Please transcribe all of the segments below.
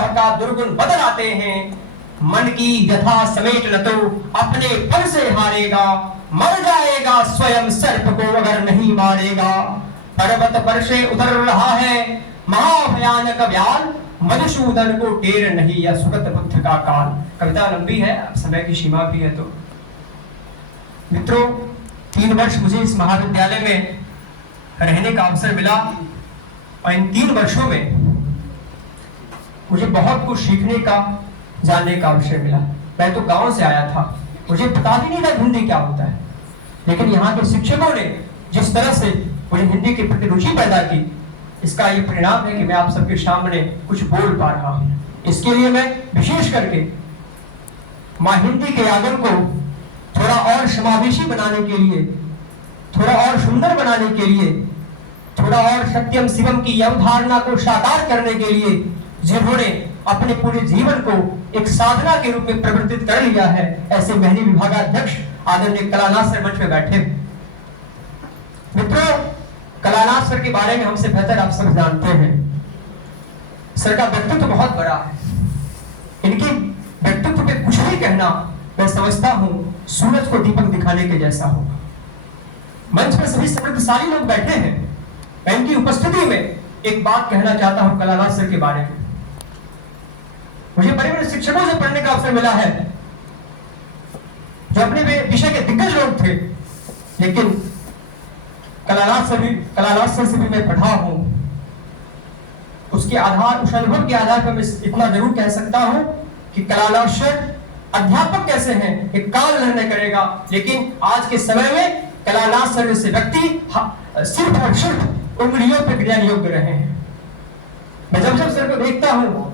मोह का दुर्गुण बदलाते हैं। मन की व्यथा समेट न तो अपने पन से हारेगा, मर जाएगा स्वयं सर्प को अगर नहीं मारेगा। पर्वत पर से उतर रहा है महाभयानक व्याल, मधुसूदन को टेर नहीं या सुगत बुद्ध का काल। कविता लंबी है, अब समय की सीमा भी है। तो मित्रों, 3 वर्ष मुझे इस महाविद्यालय में रहने का अवसर मिला और इन 3 वर्षों में मुझे बहुत कुछ सीखने का, जानने का अवसर मिला। मैं तो गांव से आया था, मुझे पता भी नहीं था हिंदी क्या होता है, लेकिन यहाँ के शिक्षकों ने जिस तरह से मुझे हिंदी के प्रति रुचि पैदा की, इसका ये परिणाम है कि मैं आप सबके सामने कुछ बोल पा रहा हूँ। इसके लिए मैं विशेष करके माँ हिंदी के आगम को थोड़ा और समावेशी बनाने के लिए, थोड़ा और सुंदर बनाने के लिए, थोड़ा और सत्यम शिवम की अवधारणा को साकार करने के लिए जिन्होंने अपने पूरे जीवन को एक साधना के रूप में प्रवर्तित कर लिया है, ऐसे महनी विभागाध्यक्ष आदरणीय कलानाथ सर मंच में बैठे। मित्रों, कलानाथ सर के बारे में हमसे बेहतर आप सब जानते हैं। सर का व्यक्तित्व बहुत बड़ा है। इनके व्यक्तित्व पे कुछ भी कहना मैं समझता हूं सूरज को दीपक दिखाने के जैसा होगा। मंच पर सभी समृद्धशाली लोग बैठे हैं। मैं इनकी उपस्थिति में एक बात कहना चाहता हूं कलानाथ सर के बारे में। मुझे बड़े बड़े शिक्षकों से पढ़ने का अवसर मिला है जो अपने विषय के दिग्गज लोग थे, लेकिन कलानाथ सर से भी मैं पढ़ा हूं। उसके आधार, उस अनुभव के आधार पर मैं इतना जरूर कह सकता हूं कि कलानाथ सर अध्यापक कैसे हैं एक काल निर्णय करेगा, लेकिन आज के समय में कलानाथ सर जैसे व्यक्ति सिर्फ और सिर्फ उंगलियों पर ज्ञान योग्य रहे हैं। मैं जब सर को देखता हूं,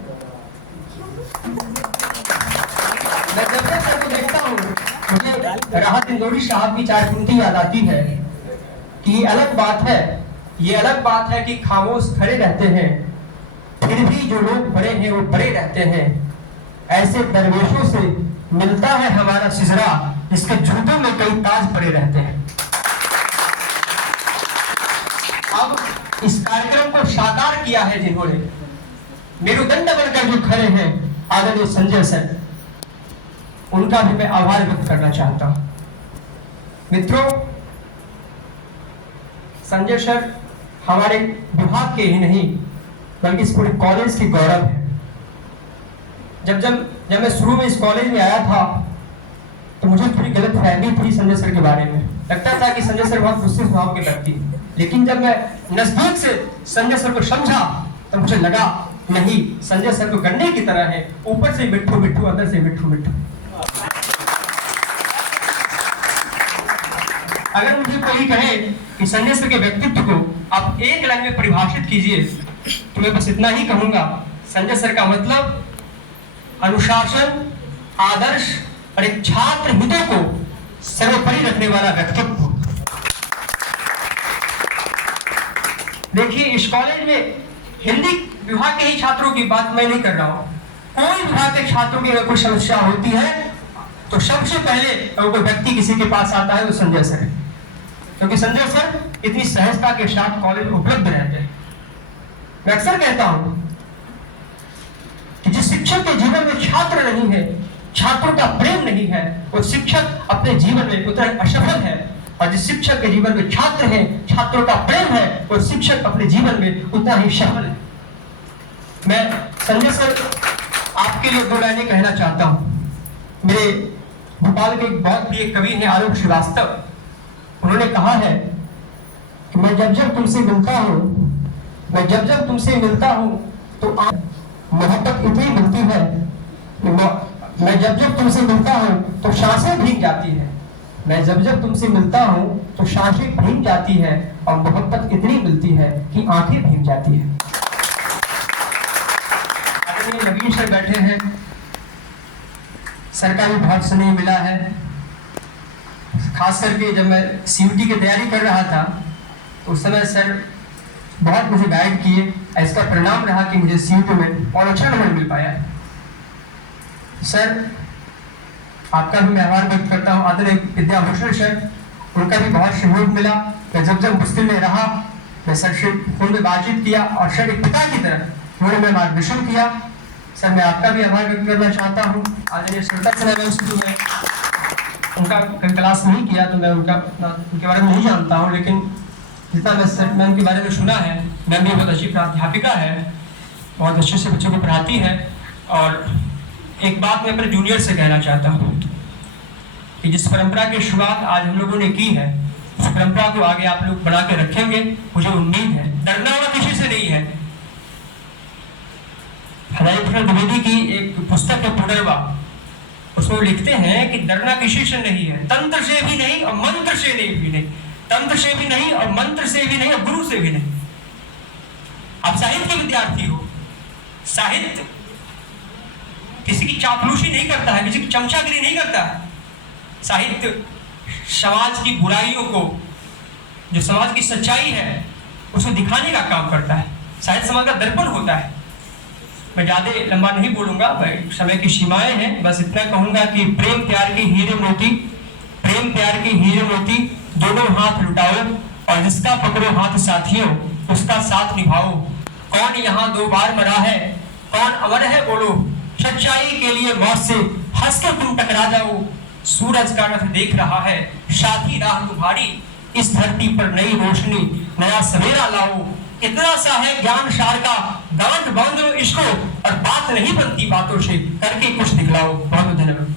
मुझे राहत इंदौरी साहब की 4 पंक्ति याद आती है कि ये अलग बात है कि खामोश खड़े रहते हैं, फिर भी जो लोग बड़े हैं वो बड़े रहते हैं। ऐसे दरवेशों से मिलता है हमारा सिजरा, इसके जूतों में कई ताज पड़े रहते हैं। अब इस कार्यक्रम को साकार किया है जिन्होंने, मेरुदंड बनकर जो खड़े हैं आदरणीय संजय सर, उनका भी मैं आभार व्यक्त करना चाहता हूं। मित्रों, संजय सर हमारे विभाग के ही नहीं बल्कि इस पूरे कॉलेज की गौरव है। जब मैं शुरू में इस कॉलेज में आया था तो मुझे थोड़ी गलत फहमी थी संजय सर के बारे में। लगता था कि संजय सर बहुत गुस्से स्वभाव के व्यक्ति, लेकिन जब मैं नजदीक से संजय सर को समझा तो मुझे लगा नहीं, संजय सर तो गन्ने की तरह है, ऊपर से मिट्ठू मिट्ठू, अंदर से मिट्ठू मिट्ठू। अगर मुझे कोई कहे कि संजय सर के व्यक्तित्व को आप एक लाइन में परिभाषित कीजिए तो मैं बस इतना ही कहूंगा, संजय सर का मतलब अनुशासन, आदर्श और एक छात्र हितों को सर्वोपरि रखने वाला व्यक्तित्व। देखिए, इस कॉलेज में हिंदी विभाग के ही छात्रों की बात मैं नहीं कर रहा हूं, कोई विभाग के छात्रों की अगर कोई समस्या होती है तो सबसे पहले अगर कोई व्यक्ति किसी के पास आता है वो संजय सर है, क्योंकि संजय सर इतनी सहजता के साथ कॉलेज में उपलब्ध रहते हैं। मैं अक्सर कहता हूं कि जिस शिक्षक के जीवन में छात्र नहीं है, छात्रों का प्रेम नहीं है, वो शिक्षक अपने जीवन में उतना असफल है, और जिस शिक्षक के जीवन में छात्र है, छात्रों का प्रेम है, वो शिक्षक अपने जीवन में उतना ही सफल है। मैं संजय सर आपके लिए 2 लाइनें कहना चाहता हूं। मेरे भोपाल के एक बहुत प्रिय कवि हैं आलोक श्रीवास्तव, उन्होंने कहा है कि मैं जब जब तुमसे मिलता हूं तो मोहब्बत इतनी मिलती है, मैं जब जब तुमसे मिलता हूं तो सांसें भीग जाती है, मैं जब जब तुमसे मिलता हूं तो सांसें भीग जाती है, और मोहब्बत इतनी मिलती है कि आंखें भीग जाती है। आदरणीय नवीन सर बैठे हैं, सर का भी बहुत स्नेह मिला है। खास करके जब मैं सीयूटी की तैयारी कर रहा था तो उस समय सर बहुत मुझे गाइड किए, इसका परिणाम रहा कि मुझे सीयूटी में और अच्छा नंबर मिल पाया है। सर आपका भी मैं आभार व्यक्त करता हूँ। आदरणीय विद्याभूषण सर, उनका भी बहुत सहयोग मिला। मैं जब मुश्किल में रहा मैं सर से फोन में बातचीत किया, और सर एक पिता की तरह उन्होंने मैं मार्गदर्शन किया। सर मैं आपका भी आभार व्यक्त करना चाहता हूँ। आदरणीय श्रोता जो है उनका क्लास नहीं किया तो मैं उनके बारे में नहीं जानता हूँ, लेकिन जितना मैं उनके बारे में सुना है, मैम भी बहुत अच्छी प्राध्यापिका है, बहुत अच्छे से बच्चों को पढ़ाती है। और एक बात मैं अपने जूनियर से कहना चाहता हूँ कि जिस परंपरा की शुरुआत आज हम लोगों ने की है, उस परंपरा को आगे आप लोग बना के रखेंगे, मुझे उम्मीद है। डरना वाला किसी से नहीं है। हमारे प्रसाद द्विवेदी की एक पुस्तक है पुनर्वा, उसमें वो लिखते हैं कि डरना किसी से नहीं है, तंत्र से भी नहीं और मंत्र से नहीं, तंत्र से भी नहीं और मंत्र से भी नहीं और गुरु से भी नहीं। आप साहित्य के विद्यार्थी हो, साहित्य किसी की चापलूसी नहीं करता है, किसी की चमचागिरी नहीं करता है। साहित्य समाज की बुराइयों को, जो समाज की सच्चाई है, उसको दिखाने का काम करता है। साहित्य समाज का दर्पण होता है। मैं ज्यादा लंबा नहीं बोलूंगा, समय की सीमाएं हैं। बस इतना कहूंगा कि प्रेम प्यार की हीरे मोती, प्रेम प्यार की हीरे मोती दोनों हाथ लुटाओ, और जिसका पकड़ो हाथ साथियों उसका साथ निभाओ। कौन यहाँ 2 बार मरा है, कौन अमर है बोलो, सच्चाई के लिए मौत से हंसकर तुम टकरा जाओ। सूरज का रथ देख रहा है, साथी राह तुम्हारी, इस धरती पर नई रोशनी नया सवेरा लाओ। इतना सा है ज्ञान सार का, गांठ बांध लो इसको, और बात नहीं बनती बातों से, करके कुछ दिखलाओ। बहुत धन्यवाद।